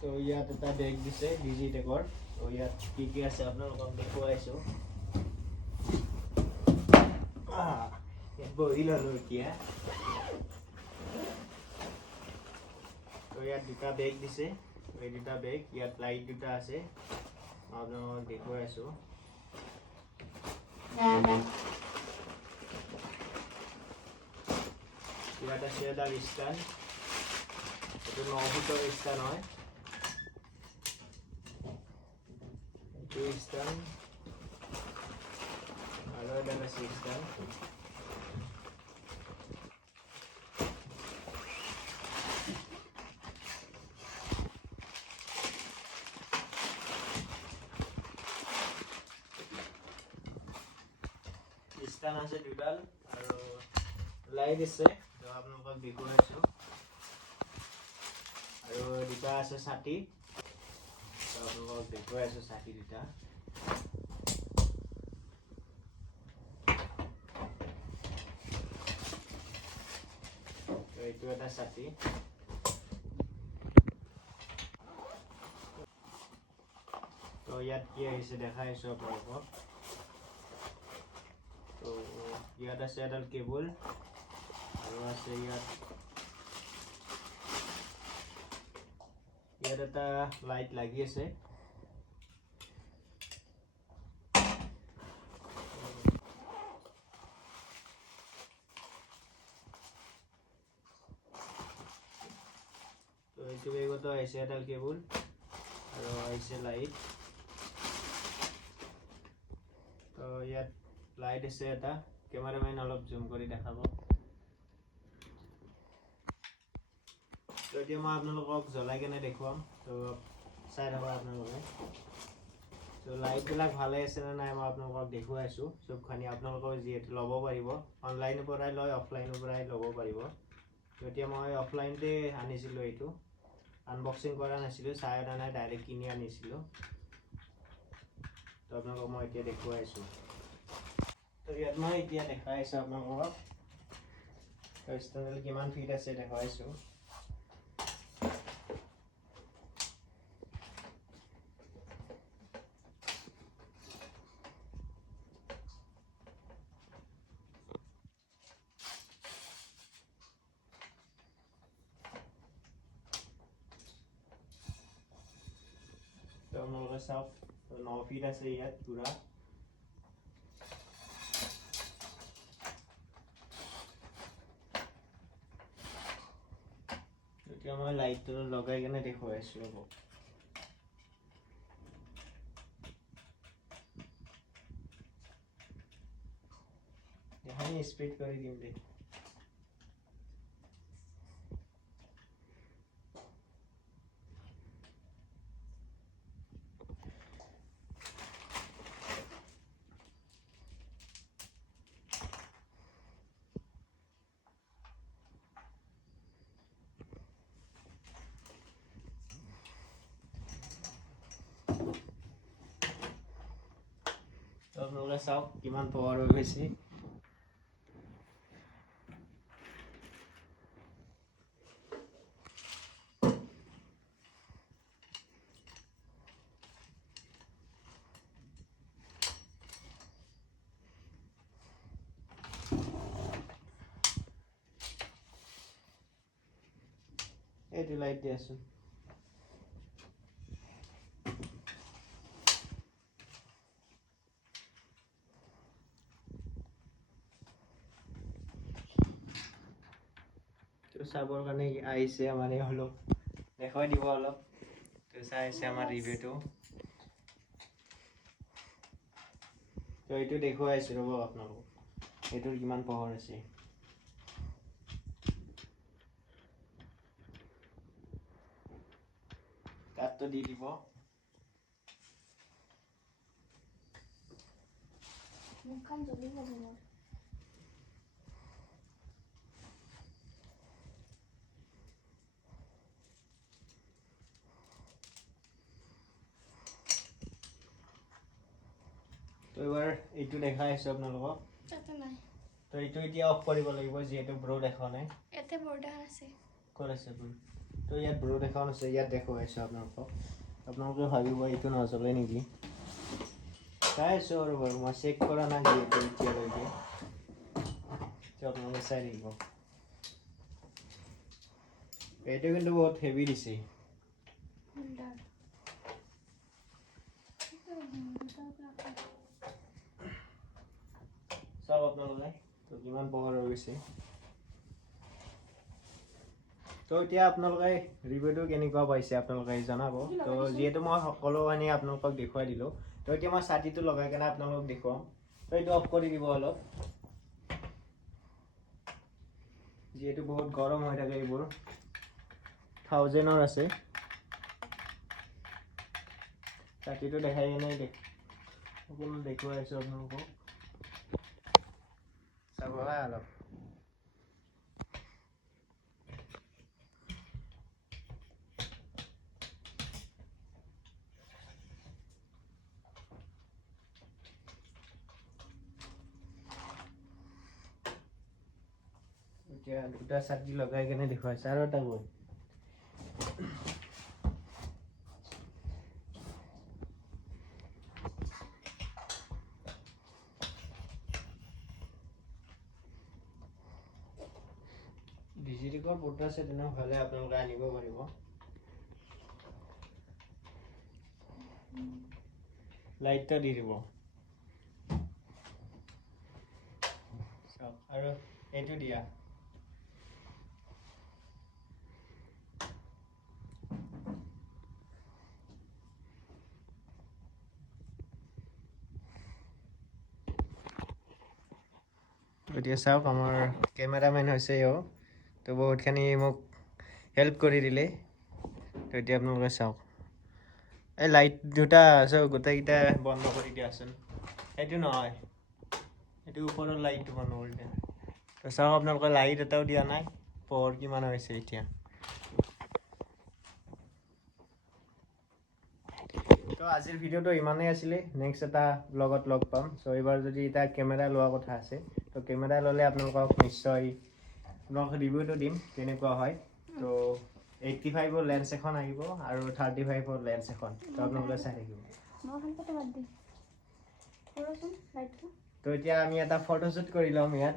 তো ইয়াত এটা বেগ দিছে ডিজিটেকৰ। তো ইয়াত কি আছে আপোনালোকক দেখুৱাইছোঁ। বহি ল'লোঁ এতিয়া। তো ইয়াত দুটা বেগ দিছে। এই দুটা বেগ, ইয়াত লাইট দুটা আছে, আপোনালোকক দেখুৱাইছোঁ। ইয়াত আছে এটা ষ্টেণ্ড, এইটো 9 ফুটৰ ষ্টেণ্ড হয়। এইটো ষ্টেণ্ড আৰু এটা আছে ষ্টেণ্ড। ষ্টেণ্ড আছে দুডাল আৰু লাইট আছে, আপোনালোকক দেখুৱাইছোঁ। আৰু দুটা আছে ছাতি, আপোনালোকক দেখুৱাইছোঁ ছাতি দুটা। এইটো এটা ছাতি। তো ইয়াত কি আহিছে দেখাইছোঁ আপোনালোকক। তো ইয়াত আছে এডাল কেবল আৰু আছে ইয়াত এটা লাইট লাগি আছে। তো এইটো বেগতো আহিছে এডাল কেবল আৰু আহিছে লাইট। তো ইয়াত লাইট আছে এটা, কেমেৰামেন অলপ জুম কৰি দেখাব। তো এতিয়া মই আপোনালোকক জ্বলাই কেনে দেখুৱাম, তো চাই থাকক আপোনালোকে। তো লাইটবিলাক ভালে আছে নে নাই মই আপোনালোকক দেখুৱাইছোঁ চবখিনি। আপোনালোকৰ যিহেতু ল'ব পাৰিব, অনলাইনৰ পৰাই লয়, অফলাইনৰ পৰাই ল'ব পাৰিব। তো এতিয়া মই অফলাইনতে আনিছিলোঁ, এইটো আনবক্সিং কৰা নাছিলোঁ, চাই অনা নাই, ডাইৰেক্ট কিনি আনিছিলোঁ। তো আপোনালোকক মই এতিয়া দেখুৱাইছোঁ। তো ইয়াত মই এতিয়া দেখাইছোঁ আপোনালোকক। তো ষ্টেণ্ডডাল কিমান ফিট আছে দেখুৱাইছোঁ। তো আপোনালোকে চাওক, 9 ফিট আছে ইয়াত পুৰা। এতিয়া মই লাইটটো লগাই কেনে দেখুৱাইছোঁ। ৰ'ব, দেখাই স্পীড কৰি দিম দেই। আপোনালোকে চাওক কিমান পাৱাৰ হৈ গৈছে। এইটো লাইট দিয়াচোন। তো চাবৰ কাৰণে আহিছে আমাৰ এই অলপ দেখুৱাই দিব অলপ। তো চাই আছে আমাৰ ৰিভিউটো। তো এইটো দেখুৱাইছোঁ ৰ'ব আপোনালোকক, এইটোৰ কিমান পাৱাৰ আছে। কাঠটো দি দিব। মুখখন জ্বলি যাব মোৰ। তো এবাৰ এইটো দেখাই আছোঁ আপোনালোকক। তাতে নাই। তো এইটো এতিয়া অফ কৰিব লাগিব, যিহেতু ব্ৰ দেখা নাই। এতে বৰ্ডাৰ আছে। ক'ত আছে ব্ৰ? তো ইয়াত ব্লুট এখন আছে, ইয়াত দেখুৱাইছোঁ আপোনালোকক। আপোনালোকে ভাবিব এইটো নজ্বলে নেকি, চাই আছোঁ আৰু বাৰু মই চেক কৰা নাই যিহেতু এতিয়ালৈকে, তো আপোনালোকে চাই থাকিব। এইটো কিন্তু বহুত হেভি দিছে। হোল্ডাৰ চাওক আপোনালোকে তো কিমান পোহৰ হৈ গৈছে। তো এতিয়া আপোনালোকে ৰিভিউটো কেনেকুৱা পাইছে আপোনালোকে জনাব। তো যিহেতু মই সকলোখিনি আপোনালোকক দেখুৱাই দিলোঁ, তো এতিয়া মই ছাতিটো লগাই কেনে আপোনালোকক দেখুৱাম। তো এইটো অফ কৰি দিব অলপ, যিহেতু বহুত গৰম হৈ থাকে এইবোৰ। 1000ৰ আছে। ছাতিটো দেখাই কেনে সকলো দেখুৱাই আছোঁ আপোনালোকক, চাব হা অলপ। এতিয়া দুটা ছাতি লগাই কেনে দেখুৱাইছে, আৰু এটা গ'ল। ডিজিটেকৰ পৰ্ট আছে, তেনেহ'লে আপোনালোকে আনিব পাৰিব। লাইটটা দি দিব চাওক, আৰু এইটো দিয়া। এতিয়া চাওক আমাৰ কেমেৰামেন হৈছে এও, তো বহুতখিনি মোক হেল্প কৰি দিলে। তো এতিয়া আপোনালোকে চাওক, এই লাইট দুটা চাওক গোটেইকেইটা বন্ধ কৰি দিয়াচোন। সেইটো নহয়, সেইটো ওপৰৰ লাইটটো বন্ধ কৰি দিয়া। তো চাওক আপোনালোকে লাইট এটাও দিয়া নাই, পোহৰ কিমান হৈছে এতিয়া। তো আজিৰ ভিডিঅ'টো ইমানেই আছিলে। নেক্সট এটা ব্লগত লগ পাম। চ' এইবাৰ যদি এতিয়া কেমেৰা লোৱা কথা আছে, তো কেমেৰা ল'লে আপোনালোকক নিশ্চয় আপোনালোকক ৰিভিউটো দিম কেনেকুৱা হয়। তো 85ৰ লেন্স এখন আহিব আৰু 35ৰ লেন্স এখন, তো আপোনালোকে চাই থাকিব। তো এতিয়া আমি এটা ফটোশ্বুট কৰি ল'ম ইয়াত।